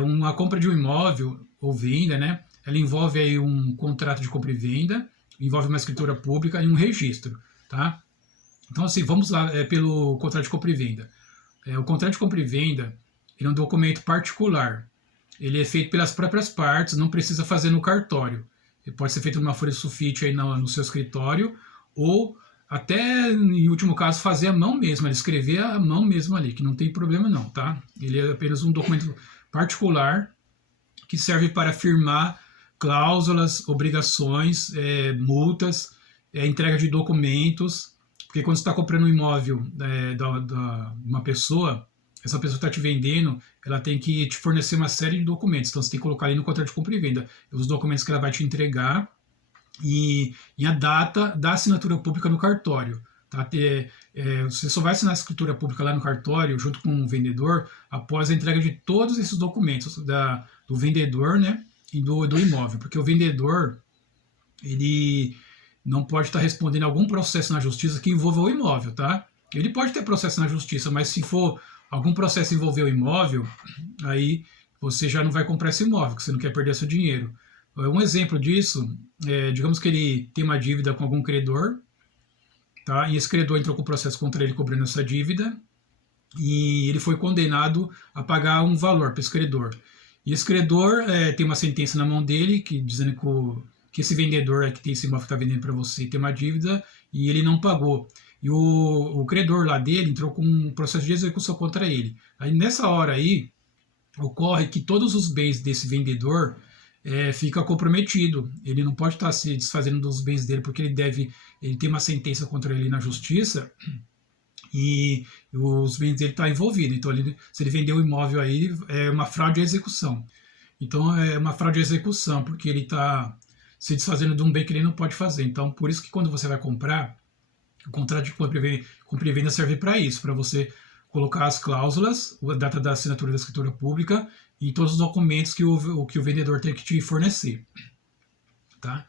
Uma compra de um imóvel ou venda, né? Ela envolve aí um contrato de compra e venda, envolve uma escritura pública e um registro, tá? Então, assim, vamos lá pelo contrato de compra e venda. O contrato de compra e venda ele é um documento particular. Ele é feito pelas próprias partes, não precisa fazer no cartório. Ele pode ser feito numa folha de sulfite aí no seu escritório, ou até, em último caso, fazer a mão mesmo, escrever a mão mesmo ali, que não tem problema não, tá? Ele é apenas um documento particular que serve para firmar cláusulas, obrigações, multas, entrega de documentos, porque quando você está comprando um imóvel da uma pessoa, essa pessoa está te vendendo, ela tem que te fornecer uma série de documentos, então você tem que colocar ali no contrato de compra e venda os documentos que ela vai te entregar e a data da assinatura pública no cartório. Tá? Você só vai assinar a escritura pública lá no cartório, junto com o vendedor, após a entrega de todos esses documentos do vendedor, né, e do imóvel, porque o vendedor ele não pode estar respondendo a algum processo na justiça que envolva o imóvel, tá? Ele pode ter processo na justiça, mas se for algum processo envolver o imóvel, aí você já não vai comprar esse imóvel, porque você não quer perder seu dinheiro. Um exemplo disso, digamos que ele tem uma dívida com algum credor, tá? E esse credor entrou com processo contra ele cobrando essa dívida, e ele foi condenado a pagar um valor para esse credor. E esse credor tem uma sentença na mão dele, dizendo que esse vendedor que tem esse imóvel que está vendendo para você tem uma dívida e ele não pagou. E o credor lá dele entrou com um processo de execução contra ele. Aí nessa hora aí, ocorre que todos os bens desse vendedor fica comprometido. Ele não pode estar se desfazendo dos bens dele porque ele tem uma sentença contra ele na justiça e os bens dele estão envolvidos. Então, se ele vender o imóvel aí, é uma fraude de execução. Então, é uma fraude de execução, porque ele está se desfazendo de um bem que ele não pode fazer. Então, por isso que quando você vai comprar, o contrato de compra e venda serve para isso, para você colocar as cláusulas, a data da assinatura da escritura pública e todos os documentos que o vendedor tem que te fornecer. Tá?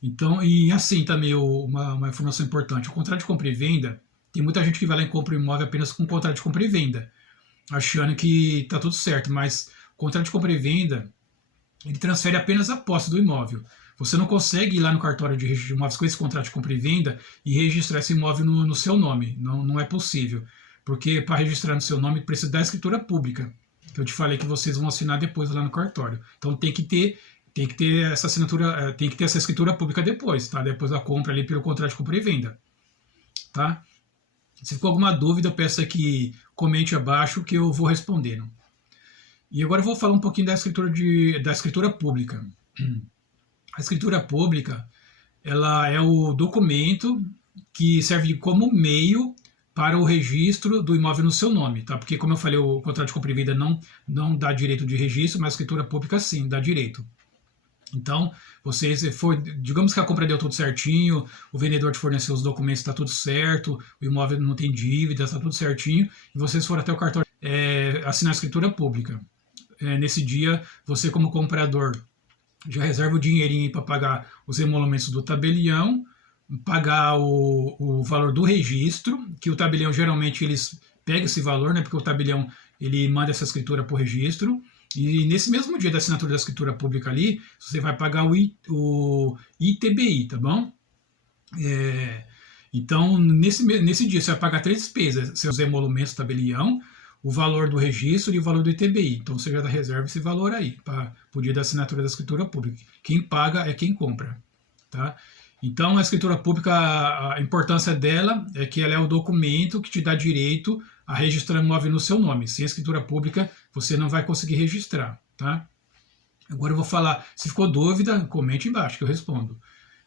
Então, e assim também uma informação importante, o contrato de compra e venda, tem muita gente que vai lá e compra o imóvel apenas com contrato de compra e venda, achando que está tudo certo, mas o contrato de compra e venda, ele transfere apenas a posse do imóvel. Você não consegue ir lá no cartório de registro de imóveis com esse contrato de compra e venda e registrar esse imóvel no seu nome. Não é possível. Porque para registrar no seu nome precisa da escritura pública, que eu te falei que vocês vão assinar depois lá no cartório. Então tem que ter essa assinatura, tem que ter essa escritura pública depois, tá? Depois da compra ali pelo contrato de compra e venda. Tá? Se ficou alguma dúvida, peço que comente abaixo que eu vou respondendo. E agora eu vou falar um pouquinho da escritura pública. A escritura pública, ela é o documento que serve como meio para o registro do imóvel no seu nome, tá? Porque, como eu falei, o contrato de compra e venda não dá direito de registro, mas a escritura pública sim, dá direito. Então, digamos que a compra deu tudo certinho, o vendedor te forneceu os documentos, está tudo certo, o imóvel não tem dívida, está tudo certinho, e vocês foram até o cartório assinar a escritura pública. Nesse dia, você como comprador já reserva o dinheirinho para pagar os emolumentos do tabelião, pagar o valor do registro, que o tabelião geralmente eles pegam esse valor, né, porque o tabelião ele manda essa escritura para o registro, e nesse mesmo dia da assinatura da escritura pública ali, você vai pagar o ITBI, tá bom? Então, nesse dia você vai pagar 3 despesas, seus emolumentos do tabelião, o valor do registro e o valor do ITBI. Então você já reserva esse valor aí para o dia da assinatura da escritura pública. Quem paga é quem compra. Tá? Então a escritura pública, a importância dela é que ela é o documento que te dá direito a registrar o imóvel no seu nome. Sem a escritura pública você não vai conseguir registrar. Tá? Agora eu vou falar, se ficou dúvida, comente embaixo que eu respondo.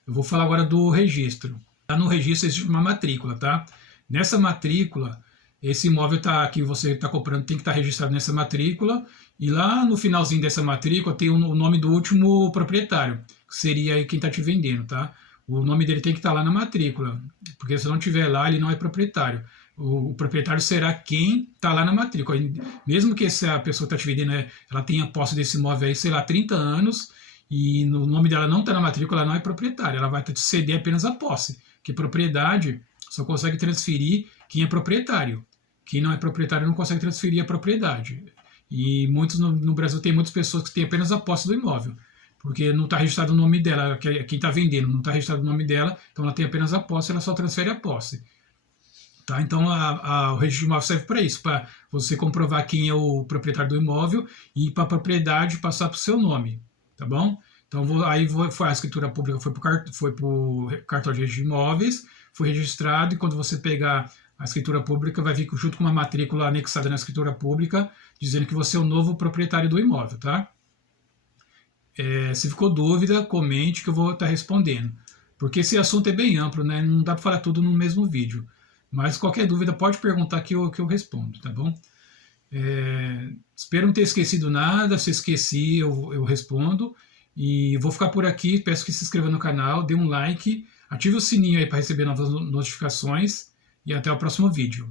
Eu vou falar agora do registro. Lá no registro existe uma matrícula. Tá? Nessa matrícula, esse imóvel que você está comprando tem que estar registrado nessa matrícula, e lá no finalzinho dessa matrícula tem o nome do último proprietário, que seria quem está te vendendo, tá? O nome dele tem que estar lá na matrícula, porque se não tiver lá, ele não é proprietário. O proprietário será quem está lá na matrícula. Mesmo que essa pessoa que está te vendendo, ela tenha posse desse imóvel aí, sei lá, 30 anos, e o nome dela não está na matrícula, ela não é proprietária, ela vai te ceder apenas a posse, que propriedade só consegue transferir quem é proprietário. Quem não é proprietário não consegue transferir a propriedade. E muitos no Brasil tem muitas pessoas que têm apenas a posse do imóvel, porque não está registrado o nome dela, quem está vendendo não está registrado o nome dela, então ela tem apenas a posse, ela só transfere a posse. Tá? Então o registro de imóvel serve para isso, para você comprovar quem é o proprietário do imóvel e para a propriedade passar para o seu nome, tá bom? Então foi a escritura pública, foi para o cartório de registro de imóveis, foi registrado, e quando você pegar a escritura pública, vai vir junto com uma matrícula anexada na escritura pública, dizendo que você é o novo proprietário do imóvel, tá? Se ficou dúvida, comente que eu vou estar respondendo. Porque esse assunto é bem amplo, né? Não dá para falar tudo no mesmo vídeo. Mas qualquer dúvida pode perguntar que eu respondo, tá bom? Espero não ter esquecido nada. Se esqueci, eu respondo. E vou ficar por aqui. Peço que se inscreva no canal, dê um like, ative o sininho aí para receber novas notificações. E até o próximo vídeo.